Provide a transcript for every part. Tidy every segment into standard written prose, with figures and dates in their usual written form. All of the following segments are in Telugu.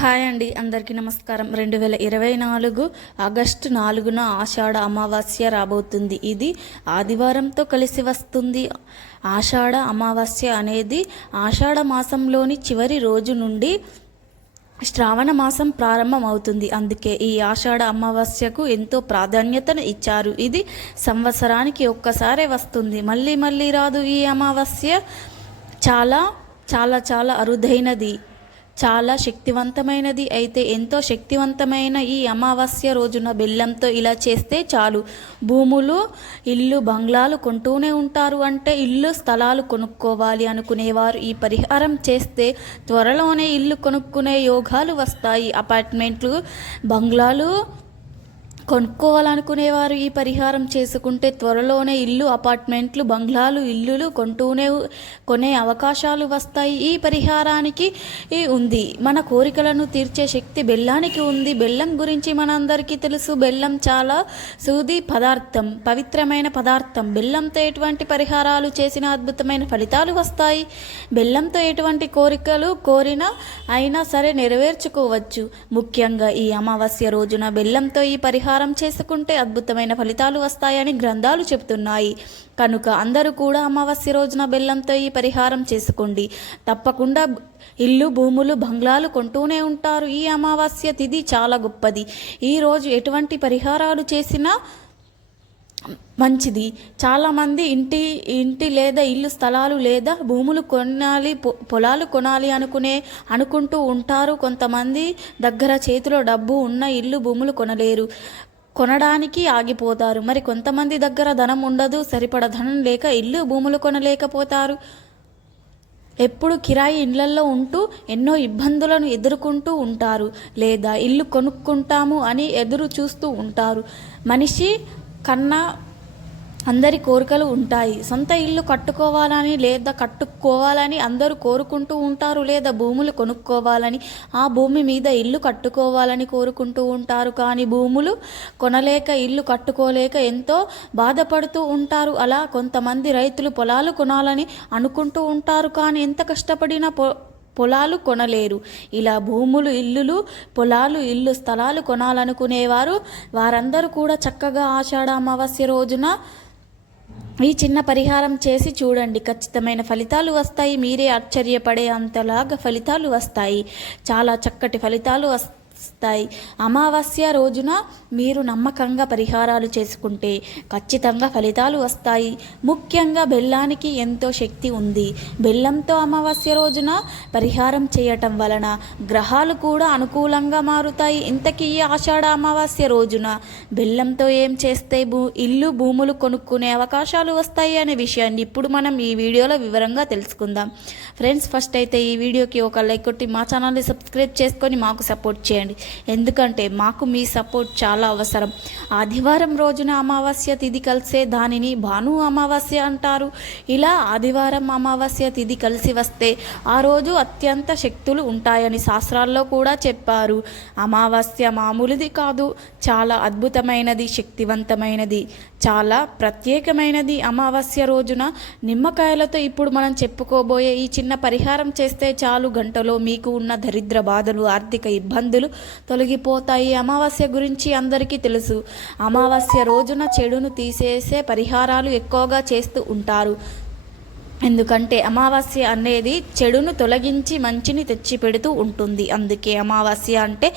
హాయ్ అండి, అందరికీ నమస్కారం. 2024 ఆగస్టు 4న ఆషాఢ అమావాస్య రాబోతుంది. ఇది ఆదివారంతో కలిసి వస్తుంది. ఆషాఢ అమావాస్య అనేది ఆషాఢ మాసంలోని చివరి రోజు నుండి శ్రావణ మాసం ప్రారంభం అవుతుంది. అందుకే ఈ ఆషాఢ అమావాస్యకు ఎంతో ప్రాధాన్యతను ఇచ్చారు. ఇది సంవత్సరానికి ఒక్కసారే వస్తుంది, మళ్ళీ మళ్ళీ రాదు. ఈ అమావాస్య చాలా చాలా చాలా అరుదైనది, చాలా శక్తివంతమైనది. అయితే ఎంతో శక్తివంతమైన ఈ అమావాస్య రోజున బెల్లంతో ఇలా చేస్తే చాలు, భూములు, ఇల్లు, బంగ్లాలు కొంటూనే ఉంటారు. అంటే ఇల్లు, స్థలాలు కొనుక్కోవాలి అనుకునేవారు ఈ పరిహారం చేస్తే త్వరలోనే ఇల్లు కొనుక్కునే యోగాలు వస్తాయి. అపార్ట్మెంట్లు, బంగ్లాలు కొనుక్కోవాలనుకునేవారు ఈ పరిహారం చేసుకుంటే త్వరలోనే ఇల్లు, అపార్ట్మెంట్లు, బంగ్లాలు, ఇల్లులు కొనే అవకాశాలు వస్తాయి. ఈ పరిహారానికి ఉంది, మన కోరికలను తీర్చే శక్తి బెల్లానికి ఉంది. బెల్లం గురించి మనందరికీ తెలుసు. బెల్లం చాలా శుద్ధి పదార్థం, పవిత్రమైన పదార్థం. బెల్లంతో ఎటువంటి పరిహారాలు చేసిన అద్భుతమైన ఫలితాలు వస్తాయి. బెల్లంతో ఎటువంటి కోరికలు కోరినా అయినా సరే నెరవేర్చుకోవచ్చు. ముఖ్యంగా ఈ అమావాస్య రోజున బెల్లంతో ఈ పరిహారం చేసుకుంటే అద్భుతమైన ఫలితాలు వస్తాయని గ్రంథాలు చెబుతున్నాయి. కనుక అందరూ కూడా అమావాస్య రోజున బెల్లంతో ఈ పరిహారం చేసుకోండి. తప్పకుండా ఇల్లు, భూములు, బంగ్లాలు కొంటూనే ఉంటారు. ఈ అమావాస్య తిథి చాలా గొప్పది. ఈరోజు ఎటువంటి పరిహారాలు చేసినా మంచిది. చాలామంది ఇంటి లేదా ఇల్లు, స్థలాలు లేదా భూములు కొనాలి, పొలాలు కొనాలి అనుకుంటూ ఉంటారు. కొంతమంది దగ్గర చేతిలో డబ్బు ఉన్న ఇల్లు, భూములు కొనలేరు, కొనడానికి ఆగిపోతారు. మరి కొంతమంది దగ్గర ధనం ఉండదు, సరిపడ ధనం లేక ఇల్లు, భూములు కొనలేకపోతారు. ఎప్పుడు కిరాయి ఇళ్లల్లో ఉంటూ ఎన్నో ఇబ్బందులను ఎదుర్కొంటూ ఉంటారు. లేదా ఇల్లు కొనుక్కుంటాము అని ఎదురు చూస్తూ ఉంటారు. మనిషి కన్నా అందరి కోరికలు ఉంటాయి. సొంత ఇల్లు కట్టుకోవాలని అందరూ కోరుకుంటూ ఉంటారు. లేదా భూములు కొనుక్కోవాలని, ఆ భూమి మీద ఇల్లు కట్టుకోవాలని కోరుకుంటూ ఉంటారు. కానీ భూములు కొనలేక, ఇల్లు కట్టుకోలేక ఎంతో బాధపడుతూ ఉంటారు. అలా కొంతమంది రైతులు పొలాలు కొనాలని అనుకుంటూ ఉంటారు. కానీ ఎంత కష్టపడినా పొలాలు కొనలేరు. ఇలా భూములు, ఇల్లులు, పొలాలు, ఇల్లు, స్థలాలు కొనాలనుకునేవారు వారందరూ కూడా చక్కగా ఆషాఢ అమావాస్య రోజున ఈ చిన్న పరిహారం చేసి చూడండి. ఖచ్చితమైన ఫలితాలు వస్తాయి. మీరే ఆశ్చర్యపడే అంతలాగా ఫలితాలు వస్తాయి. చాలా చక్కటి ఫలితాలు వస్తాయి. అమావాస్య రోజున మీరు నమ్మకంగా పరిహారాలు చేసుకుంటే ఖచ్చితంగా ఫలితాలు వస్తాయి. ముఖ్యంగా బెల్లానికి ఎంతో శక్తి ఉంది. బెల్లంతో అమావాస్య రోజున పరిహారం చేయటం వలన గ్రహాలు కూడా అనుకూలంగా మారుతాయి. ఇంతకీ ఈ ఆషాఢ అమావాస్య రోజున బెల్లంతో ఏం చేస్తే ఇల్లు, భూములు కొనుక్కునే అవకాశాలు వస్తాయి అనే విషయాన్ని ఇప్పుడు మనం ఈ వీడియోలో వివరంగా తెలుసుకుందాం. ఫ్రెండ్స్, ఫస్ట్ అయితే ఈ వీడియోకి ఒక లైక్ కొట్టి మా ఛానల్ని సబ్స్క్రైబ్ చేసుకొని మాకు సపోర్ట్ చేయండి. ఎందుకంటే మాకు మీ సపోర్ట్ చాలా అవసరం. ఆదివారం రోజున అమావాస్య తిథి కలిసే దానిని భాను అమావాస్య అంటారు. ఇలా ఆదివారం అమావాస్య తిథి కలిసి వస్తే ఆ రోజు అత్యంత శక్తులు ఉంటాయని శాస్త్రాల్లో కూడా చెప్పారు. అమావాస్య మామూలుది కాదు, చాలా అద్భుతమైనది, శక్తివంతమైనది, చాలా ప్రత్యేకమైనది. అమావాస్య రోజున నిమ్మకాయలతో ఇప్పుడు మనం చెప్పుకోబోయే ఈ చిన్న పరిహారం చేస్తే చాలు, గంటలో మీకు ఉన్న దరిద్ర బాధలు, ఆర్థిక ఇబ్బందులు తొలగిపోతాయి. అమావాస్య గురించి అందరికీ తెలుసు. అమావాస్య రోజున చెడును తీసేసే పరిహారాలు ఎక్కువగా చేస్తూ ఉంటారు. ఎందుకంటే అమావాస్య అనేది చెడును తొలగించి మంచిని తెచ్చిపెడుతూ ఉంటుంది. అందుకే అమావాస్య అంటే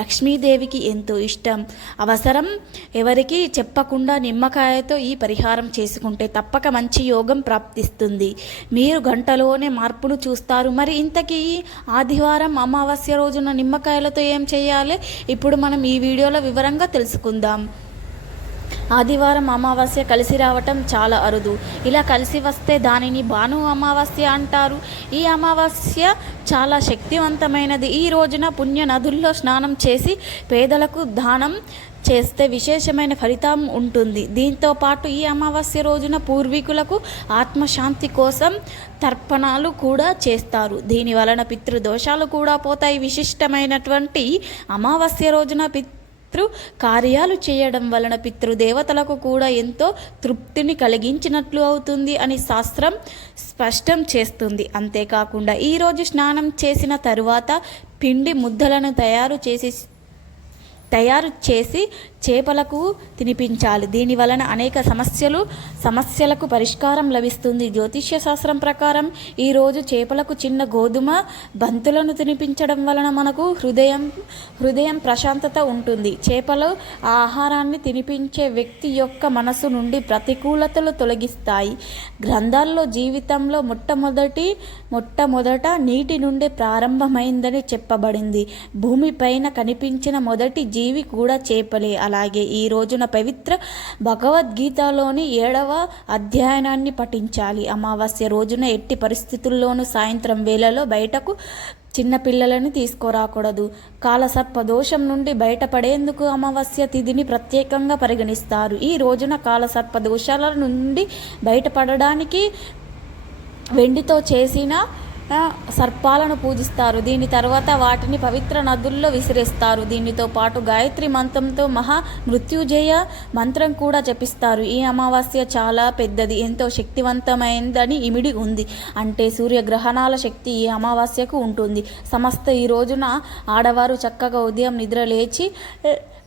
లక్ష్మీదేవికి ఎంతో ఇష్టం. అవసరం ఎవరికి చెప్పకుండా నిమ్మకాయతో ఈ పరిహారం చేసుకుంటే తప్పక మంచి యోగం ప్రాప్తిస్తుంది. మీరు గంటలోనే మార్పును చూస్తారు. మరి ఇంతకీ ఆదివారం అమావాస్య రోజున నిమ్మకాయలతో ఏం చేయాలి ఇప్పుడు మనం ఈ వీడియోలో వివరంగా తెలుసుకుందాం. ఆదివారం అమావాస్య కలిసి రావటం చాలా అరుదు. ఇలా కలిసి వస్తే దానిని భాను అమావాస్య అంటారు. ఈ అమావాస్య చాలా శక్తివంతమైనది. ఈ రోజున పుణ్య నదుల్లో స్నానం చేసి పేదలకు దానం చేస్తే విశేషమైన ఫలితం ఉంటుంది. దీంతో పాటు ఈ అమావాస్య రోజున పూర్వీకులకు ఆత్మశాంతి కోసం తర్పణాలు కూడా చేస్తారు. దీని వలన పితృదోషాలు కూడా పోతాయి. విశిష్టమైనటువంటి అమావాస్య రోజున కార్యాలు చేయడం వలన పితృదేవతలకు కూడా ఎంతో తృప్తిని కలిగించినట్లు అవుతుంది అని శాస్త్రం స్పష్టం చేస్తుంది. అంతేకాకుండా ఈరోజు స్నానం చేసిన తరువాత పిండి ముద్దలను తయారు చేసి చేపలకు తినిపించాలి. దీని వలన అనేక సమస్యలకు పరిష్కారం లభిస్తుంది. జ్యోతిష్య శాస్త్రం ప్రకారం ఈరోజు చేపలకు చిన్న గోధుమ బంతులను తినిపించడం వలన మనకు హృదయం ప్రశాంతత ఉంటుంది. చేపలు ఆహారాన్ని తినిపించే వ్యక్తి యొక్క మనసు నుండి ప్రతికూలతలు తొలగిస్తాయి. గ్రంథాల్లో జీవితంలో మొట్టమొదట నీటి నుండి ప్రారంభమైందని చెప్పబడింది. భూమిపైన కనిపించిన మొదటి జీవి కూడా చేపలే. అలాగే ఈ రోజున పవిత్ర భగవద్గీతలోని 7వ అధ్యాయాన్ని పఠించాలి. అమావాస్య రోజున ఎట్టి పరిస్థితుల్లోనూ సాయంత్రం వేళలో బయటకు చిన్నపిల్లలను తీసుకురాకూడదు. కాలసర్ప దోషం నుండి బయటపడేందుకు అమావాస్య తిథిని ప్రత్యేకంగా పరిగణిస్తారు. ఈ రోజున కాలసర్ప దోషాల నుండి బయటపడడానికి వెండితో చేసిన సర్పాలను పూజిస్తారు. దీని తర్వాత వాటిని పవిత్ర నదుల్లో విసిరేస్తారు. దీనితో పాటు గాయత్రి మంత్రంతో మహా మృత్యుజయ మంత్రం కూడా జపిస్తారు. ఈ అమావాస్య చాలా పెద్దది, ఎంతో శక్తివంతమైందని ఇమిడి ఉంది. అంటే సూర్యగ్రహణాల శక్తి ఈ అమావాస్యకు ఉంటుంది. ఈ రోజున ఆడవారు చక్కగా ఉదయం నిద్ర లేచి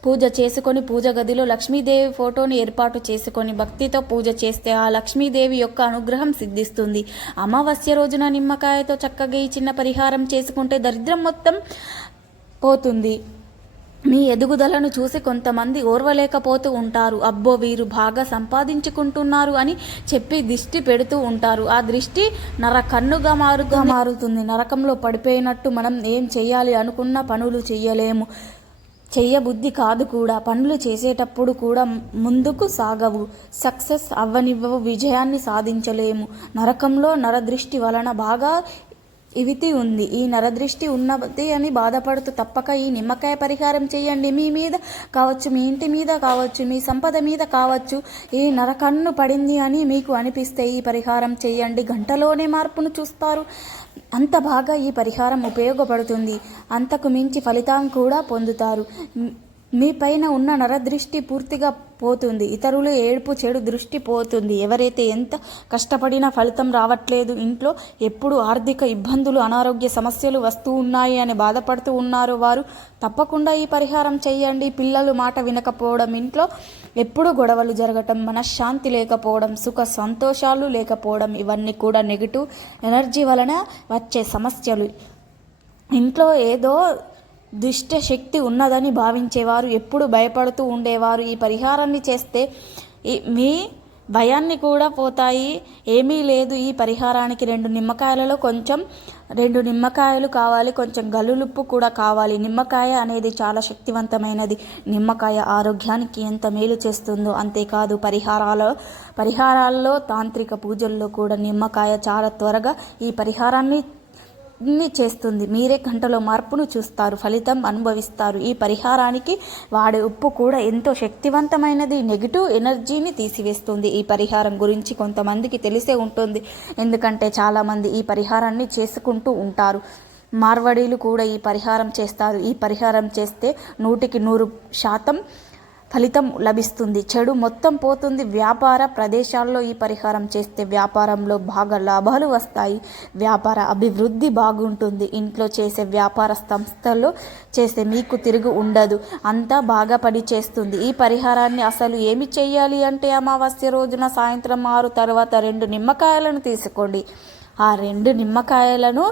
పూజ చేసుకొని పూజ గదిలో లక్ష్మీదేవి ఫోటోని ఏర్పాటు చేసుకొని భక్తితో పూజ చేస్తే ఆ లక్ష్మీదేవి యొక్క అనుగ్రహం సిద్ధిస్తుంది. అమావాస్య రోజున నిమ్మకాయతో చక్కగా ఈ చిన్న పరిహారం చేసుకుంటే దరిద్రం మొత్తం పోతుంది. మీ ఎదుగుదలను చూసి కొంతమంది ఓర్వలేకపోతూ ఉంటారు. అబ్బో వీరు బాగా సంపాదించుకుంటున్నారు అని చెప్పి దిష్టి పెడుతూ ఉంటారు. ఆ దృష్టి నరకన్నుగా మారుతుంది. నరకంలో పడిపోయినట్టు మనం ఏం చెయ్యాలి అనుకున్న పనులు చెయ్యబుద్ధి కాదు కూడా. పనులు చేసేటప్పుడు కూడా ముందుకు సాగవు, సక్సెస్ అవ్వనివ్వవు, విజయాన్ని సాధించలేము. నరకంలో నరదృష్టి వలన బాగా ఇవితి ఉంది. ఈ నరదృష్టి ఉన్నది అని బాధపడుతూ తప్పక ఈ నిమ్మకాయ పరిహారం చేయండి. మీ మీద కావచ్చు, మీ ఇంటి మీద కావచ్చు, మీ సంపద మీద కావచ్చు, ఈ నరకన్ను పడింది అని మీకు అనిపిస్తే ఈ పరిహారం చేయండి. గంటలోనే మార్పును చూస్తారు. అంత బాగా ఈ పరిహారం ఉపయోగపడుతుంది. అంతకు మించి ఫలితం కూడా పొందుతారు. మీ పైన ఉన్న నరదృష్టి పూర్తిగా పోతుంది. ఇతరులు ఏడుపు, చెడు దృష్టి పోతుంది. ఎవరైతే ఎంత కష్టపడినా ఫలితం రావట్లేదు, ఇంట్లో ఎప్పుడు ఆర్థిక ఇబ్బందులు, అనారోగ్య సమస్యలు వస్తూ ఉన్నాయి అని బాధపడుతూ ఉన్నారో వారు తప్పకుండా ఈ పరిహారం చేయండి. పిల్లలు మాట వినకపోవడం, ఇంట్లో ఎప్పుడు గొడవలు జరగటం, మనశ్శాంతి లేకపోవడం, సుఖ సంతోషాలు లేకపోవడం, ఇవన్నీ కూడా నెగిటివ్ ఎనర్జీ వలన వచ్చే సమస్యలు. ఇంట్లో ఏదో దుష్ట శక్తి ఉన్నదని భావించేవారు ఎప్పుడు భయపడుతూ ఉండేవారు. ఈ పరిహారాన్ని చేస్తే మీ భయాన్ని కూడా పోతాయి. ఏమీ లేదు. ఈ పరిహారానికి 2 నిమ్మకాయలలో 2 నిమ్మకాయలు కావాలి, కొంచెం గల్లులుప్పు కూడా కావాలి. నిమ్మకాయ అనేది చాలా శక్తివంతమైనది. నిమ్మకాయ ఆరోగ్యానికి ఎంత మేలు చేస్తుందో అంతేకాదు, పరిహారాల్లో తాంత్రిక పూజల్లో కూడా నిమ్మకాయ చాలా త్వరగా ఈ పరిహారాన్ని చేస్తుంది. మీరే గంటలో మార్పును చూస్తారు, ఫలితం అనుభవిస్తారు. ఈ పరిహారానికి వాడే ఉప్పు కూడా ఎంతో శక్తివంతమైనది, నెగిటివ్ ఎనర్జీని తీసివేస్తుంది. ఈ పరిహారం గురించి కొంతమందికి తెలిసే ఉంటుంది, ఎందుకంటే చాలామంది ఈ పరిహారాన్ని చేసుకుంటూ ఉంటారు. మార్వాడీలు కూడా ఈ పరిహారం చేస్తారు. ఈ పరిహారం చేస్తే 100కి 100% ఫలితం లభిస్తుంది. చెడు మొత్తం పోతుంది. వ్యాపార ప్రదేశాల్లో ఈ పరిహారం చేస్తే వ్యాపారంలో బాగా లాభాలు వస్తాయి. వ్యాపార అభివృద్ధి బాగుంటుంది. ఇంట్లో చేసే వ్యాపార సంస్థల్లో చేస్తే మీకు తిరుగు ఉండదు, అంతా బాగా పని చేస్తుంది. ఈ పరిహారాన్ని అసలు ఏమి చేయాలి అంటే అమావాస్య రోజున సాయంత్రం 6 తర్వాత 2 నిమ్మకాయలను తీసుకోండి. ఆ 2 నిమ్మకాయలను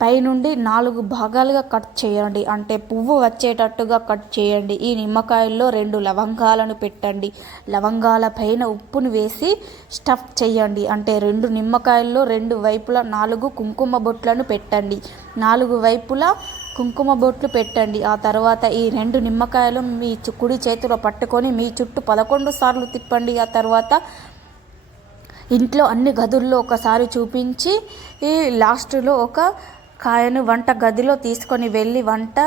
పైనుండి 4 భాగాలుగా కట్ చేయండి. అంటే పువ్వు వచ్చేటట్టుగా కట్ చేయండి. ఈ నిమ్మకాయల్లో 2 లవంగాలను పెట్టండి. లవంగాల పైన ఉప్పును వేసి స్టఫ్ చేయండి. అంటే 2 నిమ్మకాయల్లో 2 వైపులా 4 కుంకుమ బొట్లను పెట్టండి. 4 వైపులా కుంకుమ బొట్లు పెట్టండి. ఆ తర్వాత ఈ 2 నిమ్మకాయలు మీ కుడి చేతిలో పట్టుకొని మీ చుట్టూ 11 సార్లు తిప్పండి. ఆ తర్వాత ఇంట్లో అన్ని గదుల్లో ఒకసారి చూపించి ఈ లాస్ట్లో ఒక కాయను వంట గదిలో తీసుకొని వెళ్ళి వంట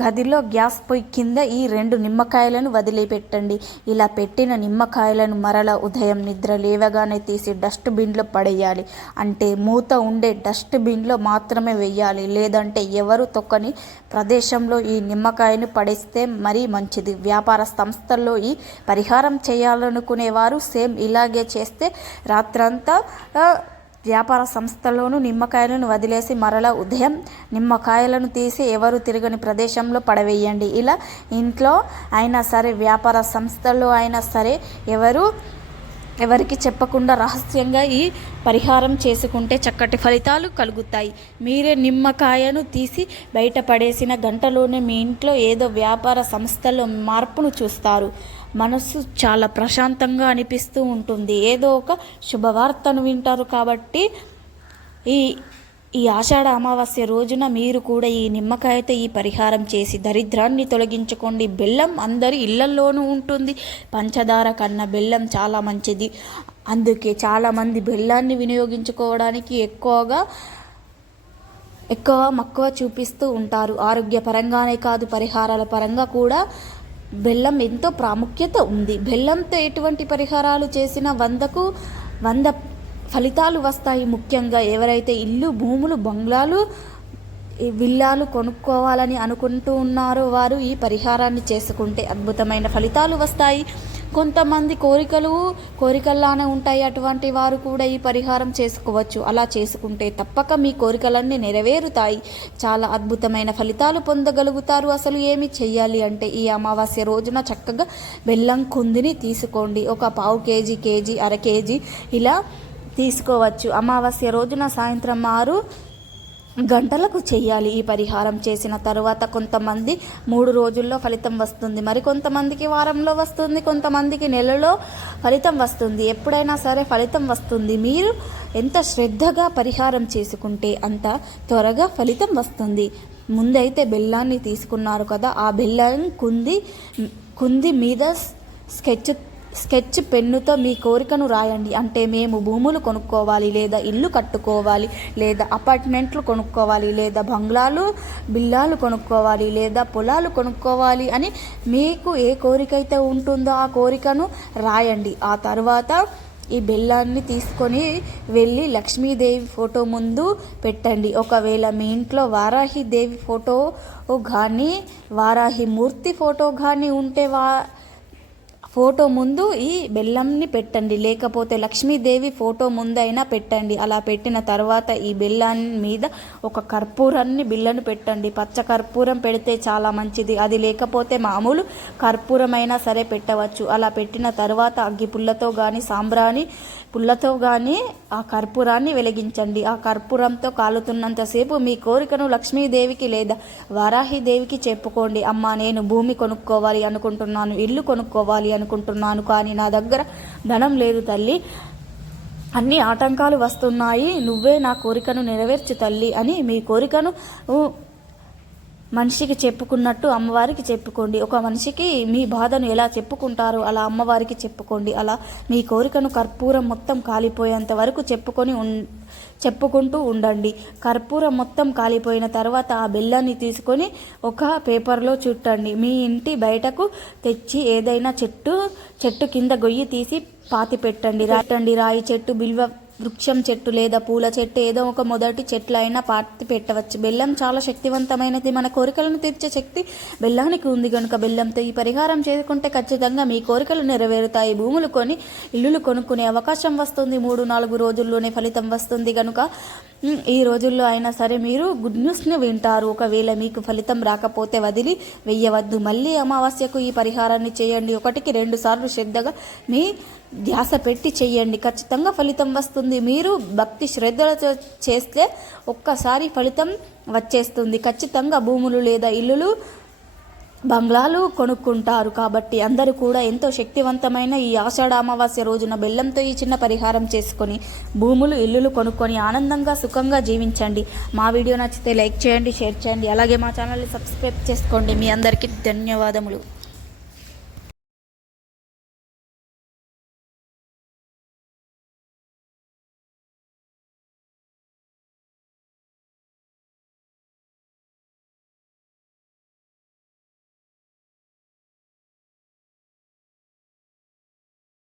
గదిలో గ్యాస్ పొయ్యి కింద ఈ 2 నిమ్మకాయలను వదిలిపెట్టండి. ఇలా పెట్టిన నిమ్మకాయలను మరల ఉదయం నిద్ర లేవగానే తీసి డస్ట్బిన్లో పడేయాలి. అంటే మూత ఉండే డస్ట్బిన్లో మాత్రమే వేయాలి. లేదంటే ఎవరు తొక్కని ప్రదేశంలో ఈ నిమ్మకాయను పడేస్తే మరీ మంచిది. వ్యాపార సంస్థల్లో ఈ పరిహారం చేయాలనుకునేవారు సేమ్ ఇలాగే చేస్తే రాత్రంతా వ్యాపార సంస్థల్లోనూ నిమ్మకాయలను వదిలేసి మరలా ఉదయం నిమ్మకాయలను తీసి ఎవరు తిరగని ప్రదేశంలో పడవేయండి. ఇలా ఇంట్లో అయినా సరే వ్యాపార సంస్థల్లో అయినా సరే ఎవరికి చెప్పకుండా రహస్యంగా ఈ పరిహారం చేసుకుంటే చక్కటి ఫలితాలు కలుగుతాయి. మీరే నిమ్మకాయను తీసి బయటపడేసిన గంటలోనే మీ ఇంట్లో ఏదో వ్యాపార సంస్థలో మార్పును చూస్తారు. మనసు చాలా ప్రశాంతంగా అనిపిస్తూ ఉంటుంది. ఏదో ఒక శుభవార్తను వింటారు. కాబట్టి ఈ ఆషాఢ అమావాస్య రోజున మీరు కూడా ఈ నిమ్మకాయతో ఈ పరిహారం చేసి దరిద్రాన్ని తొలగించుకోండి. బెల్లం అందరి ఇళ్లల్లోనూ ఉంటుంది. పంచదార కన్నా బెల్లం చాలా మంచిది. అందుకే చాలామంది బెల్లాన్ని వినియోగించుకోవడానికి ఎక్కువ మక్కువ చూపిస్తూ ఉంటారు. ఆరోగ్యపరంగానే కాదు, పరిహారాల పరంగా కూడా బెల్లం ఎంతో ప్రాముఖ్యత ఉంది. బెల్లంతో ఎటువంటి పరిహారాలు చేసినా 100కు 100 ఫలితాలు వస్తాయి. ముఖ్యంగా ఎవరైతే ఇల్లు, భూములు, బంగ్లాలు, విల్లాలు కొనుక్కోవాలని అనుకుంటూ ఉన్నారో వారు ఈ పరిహారాన్ని చేసుకుంటే అద్భుతమైన ఫలితాలు వస్తాయి. కొంతమంది కోరికల్లానే ఉంటాయి. అటువంటి వారు కూడా ఈ పరిహారం చేసుకోవచ్చు. అలా చేసుకుంటే తప్పక మీ కోరికలన్నీ నెరవేరుతాయి. చాలా అద్భుతమైన ఫలితాలు పొందగలుగుతారు. అసలు ఏమి చెయ్యాలి అంటే ఈ అమావాస్య రోజున చక్కగా బెల్లం కుందిని తీసుకోండి. ఒక పావు కేజీ, అర కేజీ ఇలా తీసుకోవచ్చు. అమావాస్య రోజున సాయంత్రం 6 గంటలకు చేయాలి. ఈ పరిహారం చేసిన తర్వాత కొంతమంది 3 రోజుల్లో ఫలితం వస్తుంది, మరి కొంతమందికి వారంలో వస్తుంది, కొంతమందికి నెలలో ఫలితం వస్తుంది. ఎప్పుడైనా సరే ఫలితం వస్తుంది. మీరు ఎంత శ్రద్ధగా పరిహారం చేసుకుంటే అంత త్వరగా ఫలితం వస్తుంది. ముందైతే బెల్లాన్ని తీసుకున్నారు కదా, ఆ బెల్లం కుంది మీద స్కెచ్ పెన్నుతో మీ కోరికను రాయండి. అంటే మేము భూములు కొనుక్కోవాలి, లేదా ఇల్లు కట్టుకోవాలి, లేదా అపార్ట్మెంట్లు కొనుక్కోవాలి, లేదా బిల్లాలు కొనుక్కోవాలి, లేదా పొలాలు కొనుక్కోవాలి అని మీకు ఏ కోరిక అయితే ఉంటుందో ఆ కోరికను రాయండి. ఆ తర్వాత ఈ బెల్లాన్ని తీసుకొని వెళ్ళి లక్ష్మీదేవి ఫోటో ముందు పెట్టండి. ఒకవేళ మీ ఇంట్లో వారాహిదేవి ఫోటో కానీ వారాహి మూర్తి ఫోటో కానీ ఉంటే ఫోటో ముందు ఈ బెల్లంని పెట్టండి. లేకపోతే లక్ష్మీదేవి ఫోటో ముందైనా పెట్టండి. అలా పెట్టిన తర్వాత ఈ బెల్లాన్ని మీద ఒక బిళ్ళను పెట్టండి. పచ్చ కర్పూరం పెడితే చాలా మంచిది. అది లేకపోతే మామూలు కర్పూరమైనా సరే పెట్టవచ్చు. అలా పెట్టిన తర్వాత అగ్గి పుల్లతో కానీ సాంబ్రాణి పుల్లతో కానీ ఆ కర్పూరాన్ని వెలిగించండి. ఆ కర్పూరంతో కాలుతున్నంతసేపు మీ కోరికను లక్ష్మీదేవికి లేదా వారాహిదేవికి చెప్పుకోండి. అమ్మ, నేను భూమి కొనుక్కోవాలి అనుకుంటున్నాను, ఇల్లు కొనుక్కోవాలి అనుకుంటున్నాను, కానీ నా దగ్గర ధనం లేదు తల్లి, అన్ని ఆటంకాలు వస్తున్నాయి, నువ్వే నా కోరికను నెరవేర్చు తల్లి అని మీ కోరికను మనిషికి చెప్పుకున్నట్టు అమ్మవారికి చెప్పుకోండి. ఒక మనిషికి మీ బాధను ఎలా చెప్పుకుంటారో అలా అమ్మవారికి చెప్పుకోండి. అలా మీ కోరికను కర్పూరం మొత్తం కాలిపోయేంత వరకు చెప్పుకుంటూ ఉండండి. కర్పూరం మొత్తం కాలిపోయిన తర్వాత ఆ బెల్లాన్ని తీసుకొని ఒక పేపర్లో చుట్టండి. మీ ఇంటి బయటకు తెచ్చి ఏదైనా చెట్టు కింద గొయ్యి తీసి పాతి పెట్టండి. రాయి చెట్టు, బిల్వ వృక్షం చెట్టు లేదా పూల చెట్టు, ఏదో ఒక మొదటి చెట్లు అయినా పాతి పెట్టవచ్చు. బెల్లం చాలా శక్తివంతమైనది. మన కోరికలను తీర్చే శక్తి బెల్లానికి ఉంది కనుక బెల్లంతో ఈ పరిహారం చేసుకుంటే ఖచ్చితంగా మీ కోరికలు నెరవేరుతాయి. భూములు కొని ఇల్లులు కొనుక్కునే అవకాశం వస్తుంది. 3-4 రోజుల్లోనే ఫలితం వస్తుంది కనుక ఈ రోజుల్లో అయినా సరే మీరు గుడ్ న్యూస్ని వింటారు. ఒకవేళ మీకు ఫలితం రాకపోతే వదిలి వెయ్యవద్దు. మళ్ళీ అమావాస్యకు ఈ పరిహారాన్ని చేయండి. 1-2 సార్లు శ్రద్ధగా మీ ధ్యాస పెట్టి చేయండి. ఖచ్చితంగా ఫలితం వస్తుంది. మీరు భక్తి శ్రద్ధలతో చేస్తే ఒక్కసారి ఫలితం వచ్చేస్తుంది. ఖచ్చితంగా భూములు లేదా ఇల్లులు, బంగ్లాలు కొనుక్కుంటారు. కాబట్టి అందరూ కూడా ఎంతో శక్తివంతమైన ఈ ఆషాఢ అమావాస్య రోజున బెల్లంతో ఈ చిన్న పరిహారం చేసుకొని భూములు, ఇల్లులు కొనుక్కొని ఆనందంగా సుఖంగా జీవించండి. మా వీడియో నచ్చితే లైక్ చేయండి, షేర్ చేయండి, అలాగే మా ఛానల్ని సబ్స్క్రైబ్ చేసుకోండి. మీ అందరికీ ధన్యవాదములు.